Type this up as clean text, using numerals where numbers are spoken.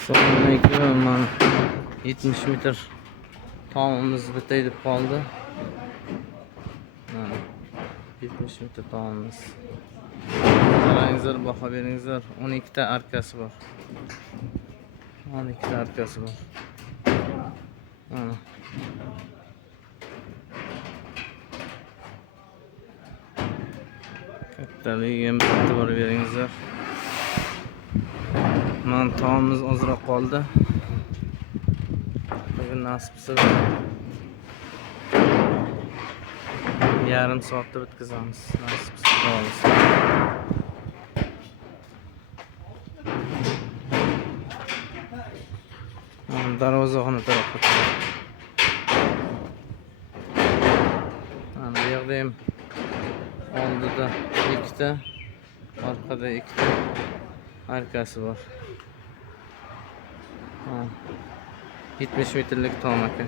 Assalomu alaykum. Man 70 metr tomimiz bitay deb qoldi. Mana 70 metr tomimiz. Qarangizlar, baho beringizlar. 12 ta arkasi bor. 12 ta arkasi bor. Mana. Kattaligi ham bitta bor beringizlar. Man tomimiz ozroq qoldi. Bugun nasib qilsa yarim soatda bitkazamiz. Nasib qilsa. Darvozaxona tarafga. Mana bu yerda ham oldida ikkita, orqada ikkita arkasi bor. 70 metrlik tom aka.